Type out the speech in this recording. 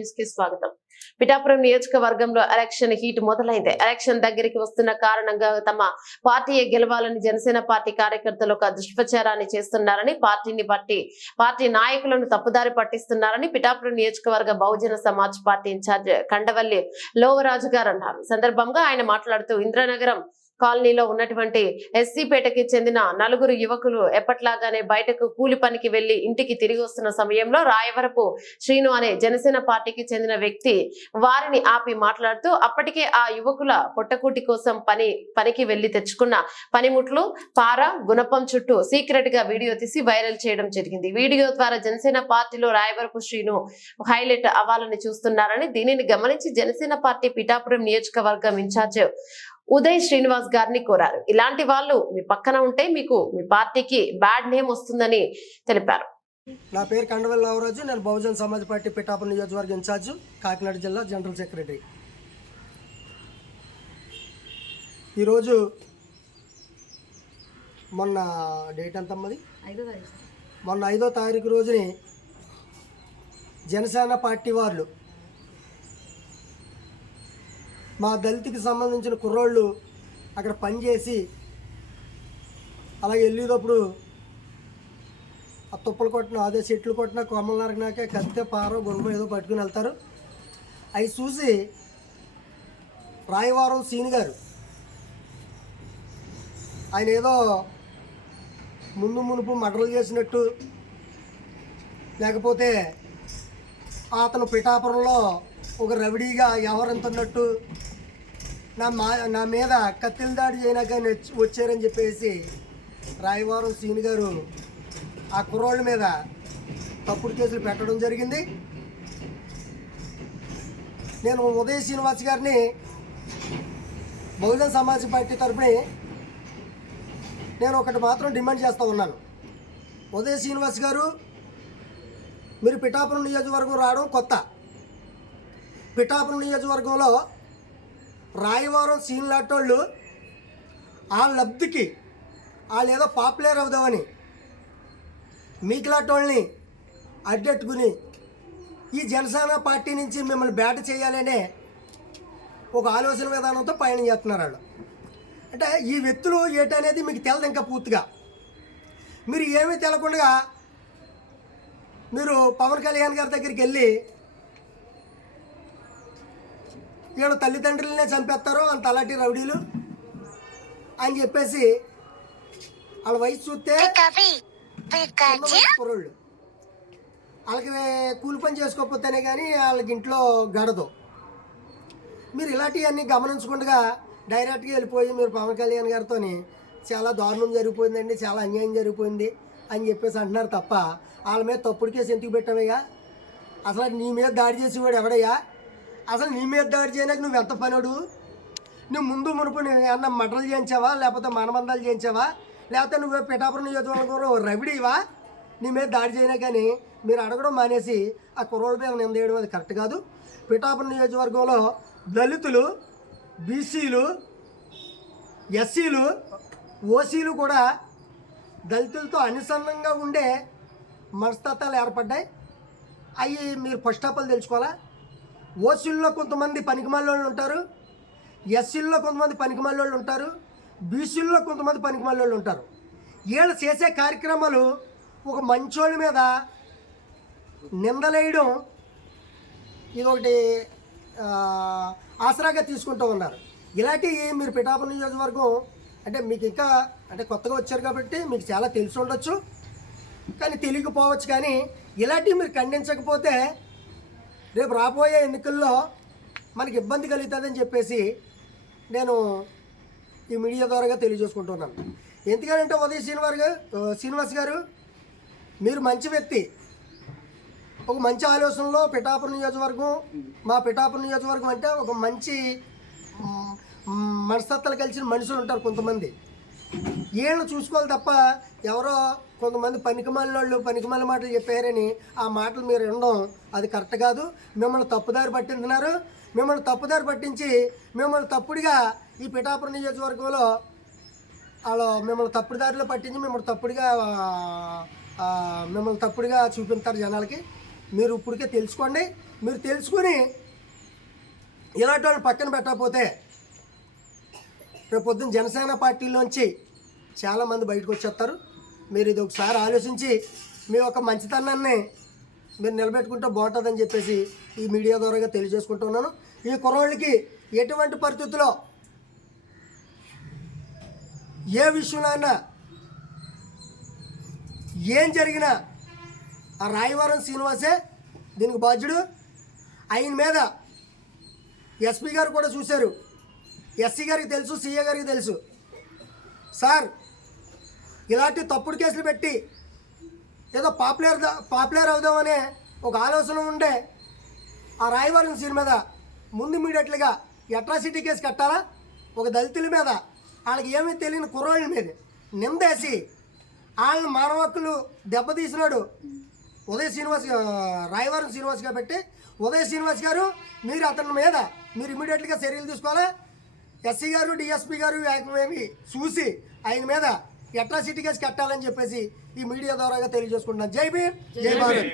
News కి స్వాగతం. పిఠాపురం నియోజకవర్గంలో ఎలక్షన్ హీట్ మొదలైంది. ఎలక్షన్ దగ్గరికి వస్తున్న కారణంగా తమ పార్టీయే గెలవాలని జనసేన పార్టీ కార్యకర్తలు ఒక దుష్ప్రచారాన్ని చేస్తున్నారని, పార్టీ నాయకులను తప్పుదారి పట్టిస్తున్నారని పిఠాపురం నియోజకవర్గ బహుజన సమాజ్ పార్టీ ఇన్ఛార్జ్ కండవల్లి లోవరాజు గారు అన్నారు. సందర్భంగా ఆయన మాట్లాడుతూ ఇంద్రనగరం కాలనీలో ఉన్నటువంటి ఎస్సీపేటకి చెందిన 4 యువకులు ఎప్పట్లాగానే బయటకు కూలి పనికి వెళ్లి ఇంటికి తిరిగి వస్తున్న సమయంలో రాయవరపు శ్రీను అనే జనసేన పార్టీకి చెందిన వ్యక్తి వారిని ఆపి మాట్లాడుతూ అప్పటికే ఆ యువకుల పొట్టకూటి కోసం పనికి వెళ్లి తెచ్చుకున్న పనిముట్లు, పార, గుణపం చుట్టూ సీక్రెట్ గా వీడియో తీసి వైరల్ చేయడం జరిగింది. వీడియో ద్వారా జనసేన పార్టీలో రాయవరపు శ్రీను హైలైట్ అవ్వాలని చూస్తున్నారని, దీనిని గమనించి జనసేన పార్టీ పిఠాపురం నియోజకవర్గం ఇన్ఛార్జ్ ఉదయ్ శ్రీనివాస్ గారిని కోరారు. ఇలాంటి వాళ్ళు మీ పక్కన ఉంటే మీకు మీ పార్టీకి బ్యాడ్ నేమ్ వస్తుందని తెలిపారు. నా పేరు కండవల్లి లోవరాజు. నేను బహుజన సమాజ్ పార్టీ పిఠాపురం నియోజకవర్గ ఇన్ఛార్జ్, కాకినాడ జిల్లా జనరల్ సెక్రటరీ. ఈరోజు మొన్న డేట్ ఎంతమ్మది, మొన్న 5వ తారీఖు రోజుని జనసేన పార్టీ వాళ్ళు మా దళితుకి సంబంధించిన కుర్రోళ్ళు అక్కడ పనిచేసి అలాగే వెళ్ళేటప్పుడు ఆ తుప్పలు కొట్టిన, అదే చెట్లు కొట్టిన, కొమ్మలు నరకినాక కత్తి, పార, గుండం ఏదో పట్టుకుని వెళ్తారు. అవి చూసి రాయవరం సీని గారు ఆయన ఏదో మునుపు మర్డర్లు చేసినట్టు, లేకపోతే అతను పిఠాపురంలో ఒక రవిడీగా వ్యవహరించున్నట్టు, నా మీద కత్తిల దాడి చేయనాక వచ్చారని చెప్పేసి రాయవరం సీని గారు ఆ కుర్రోళ్ళ మీద తప్పుడు కేసులు పెట్టడం జరిగింది. నేను ఉదయ్ శ్రీనివాస్ గారిని బహుజన సమాజ్ పార్టీ తరఫున నేను ఒకటి మాత్రం డిమాండ్ చేస్తూ ఉన్నాను. ఉదయ్ శ్రీనివాస్ గారు, మీరు పిఠాపురం నియోజకవర్గం రావడం కొత్త. పిఠాపురం నియోజకవర్గంలో రాయవరం సీన్ లాంటోళ్ళు ఆ లబ్ధికి వాళ్ళు ఏదో పాపులర్ అవుదామని మీకు లాంటోళ్ళని అడ్డెట్టుకుని ఈ జనసేన పార్టీ నుంచి మిమ్మల్ని బ్యాట చేయాలనే ఒక ఆలోచన విధానంతో పయనం చేస్తున్నారు వాళ్ళు. అంటే ఈ వ్యక్తులు ఏంటనేది మీకు తెలదు ఇంకా పూర్తిగా. మీరు ఏమీ తెలకుండా మీరు పవన్ కళ్యాణ్ గారి దగ్గరికి వెళ్ళి వీళ్ళ తల్లిదండ్రులనే చంపేస్తారు అంత అలాంటి రౌడీలు అని చెప్పేసి వాళ్ళ వయసు చూస్తే కుర్రోళ్ళు వాళ్ళకి కూలి పని చేసుకోకపోతేనే కానీ వాళ్ళకి ఇంట్లో గడదు. మీరు ఇలాంటివన్నీ గమనించకుండా డైరెక్ట్గా వెళ్ళిపోయి మీరు పవన్ కళ్యాణ్ గారితో చాలా దారుణం జరిగిపోయిందండి, చాలా అన్యాయం జరిగిపోయింది అని చెప్పేసి అంటున్నారు తప్ప వాళ్ళ మీద తప్పుడు కేసు ఎందుకు పెట్టావయ్యా? అసలు నీ మీద దాడి చేసేవాడు ఎవడయ్యా? అసలు నీ మీద దాడి చేయడానికి నువ్వు ఎంత పనుడు? నువ్వు మునుపు నువ్వు ఏమన్నా మటలు చేయించావా, లేకపోతే మనబంధాలు చేయించావా, లేకపోతే నువ్వు పిఠాపురం నియోజకవర్గంలో రవిడీవా? నీ మీద దాడి చేయనా కానీ మీరు అడగడం మానేసి ఆ కుర్రోళ్ళ మీద నిందేయడం అది కరెక్ట్ కాదు. పిఠాపురం నియోజకవర్గంలో దళితులు, బీసీలు, ఎస్సీలు, ఓసీలు కూడా దళితులతో అనుసంధానంగా ఉండే మనస్తత్వాలు ఏర్పడ్డాయి. అవి మీరు ఫస్ట్ ఆఫ్ ఆల్ తెలుసుకోవాలా. ఓసీల్లో కొంతమంది పనికిమాలోళ్ళు ఉంటారు, ఎస్సీల్లో కొంతమంది పనికిమాలోళ్ళు ఉంటారు, బీసీల్లో కొంతమంది పనికిమాలోళ్ళు ఉంటారు. వీళ్ళు చేసే కార్యక్రమాలు ఒక మంచోళ్ళ మీద నిందలేయడం ఇదొకటి ఆసరాగా తీసుకుంటూ ఉన్నారు. ఇలాంటివి మీరు పిఠాపురం నియోజకవర్గం అంటే మీకు ఇంకా అంటే కొత్తగా వచ్చారు కాబట్టి మీకు చాలా తెలిసి ఉండొచ్చు, కానీ తెలియకపోవచ్చు. కానీ ఇలాంటివి మీరు ఖండించకపోతే రేపు రాబోయే ఎన్నికల్లో మనకి ఇబ్బంది కలుగుతుందని చెప్పేసి నేను ఈ మీడియా ద్వారా తెలియజేసుకుంటున్నాను. ఎందుకంటే ఉదయ్ శ్రీనివాస్ గారు మీరు మంచి వ్యక్తి, ఒక మంచి ఆలోచనలో పిఠాపురం నియోజకవర్గం, మా పిఠాపురం నియోజకవర్గం అంటే ఒక మంచి మనస్తత్వాలు కలిసిన మనుషులు ఉంటారు కొంతమంది. వీళ్ళని చూసుకోవాలి తప్ప ఎవరో కొంతమంది పనికిమాల మాటలు చెప్పారని ఆ మాటలు మీరు వినడం అది కరెక్ట్ కాదు. మిమ్మల్ని తప్పుదారి పట్టిస్తున్నారు. మిమ్మల్ని తప్పుదారి పట్టించి మిమ్మల్ని తప్పుడుగా ఈ పిఠాపురం నియోజకవర్గంలో వాళ్ళు మిమ్మల్ని తప్పుదారిలో పట్టించి మిమ్మల్ని తప్పుడుగా చూపిస్తారు జనాలకి. మీరు ఇప్పటికే తెలుసుకోండి. మీరు తెలుసుకుని ఇలాంటి వాళ్ళని పక్కన పెట్టకపోతే రేపు పొద్దున్న జనసేన పార్టీలోంచి చాలామంది బయటకు వచ్చేస్తారు. మీరు ఇది ఒకసారి ఆలోచించి మీ యొక్క మంచితనాన్ని మీరు నిలబెట్టుకుంటే బాగుంటుందని చెప్పేసి ఈ మీడియా ద్వారాగా తెలియజేసుకుంటున్నాను. ఈ కుర్రోళ్ళకి ఎటువంటి పరిస్థితుల్లో ఏ విషయంలో ఏం జరిగినా ఆ రాయవరం శ్రీనివాసే దీనికి బాధ్యుడు. ఆయన మీద ఎస్పీ గారు కూడా చూశారు, ఎస్సీ గారికి తెలుసు, సీఏ గారికి తెలుసు. సార్ ఇలాంటి తప్పుడు కేసులు పెట్టి ఏదో పాపులర్ అవుదామనే ఒక ఆలోచన ఉండే ఆ రాయవరం సీన్ మీద ముందు ఇమీడియట్లుగా అట్రాసిటీ కేసు కట్టాలా. ఒక దళితుల మీద వాళ్ళకి ఏమీ తెలియని కుర్రోళ్ళ మీద నిందేసి వాళ్ళని మానవ హక్కులు దెబ్బతీసినాడు రాయవరం శ్రీనివాస్ గారు పెట్టి, ఉదయ్ శ్రీనివాస్ గారు మీరు అతని మీద మీరు ఇమీడియట్గా చర్యలు తీసుకోవాలా. ఎస్సీ గారు డిఎస్పీ గారు ఏమి చూసి ఆయన మీద అట్రాసిటీ కేసు కట్టాలని చెప్పేసి ఈ మీడియా ద్వారాగా తెలియజేసుకుంటున్నాను. జై భీమ్, జై భారత్.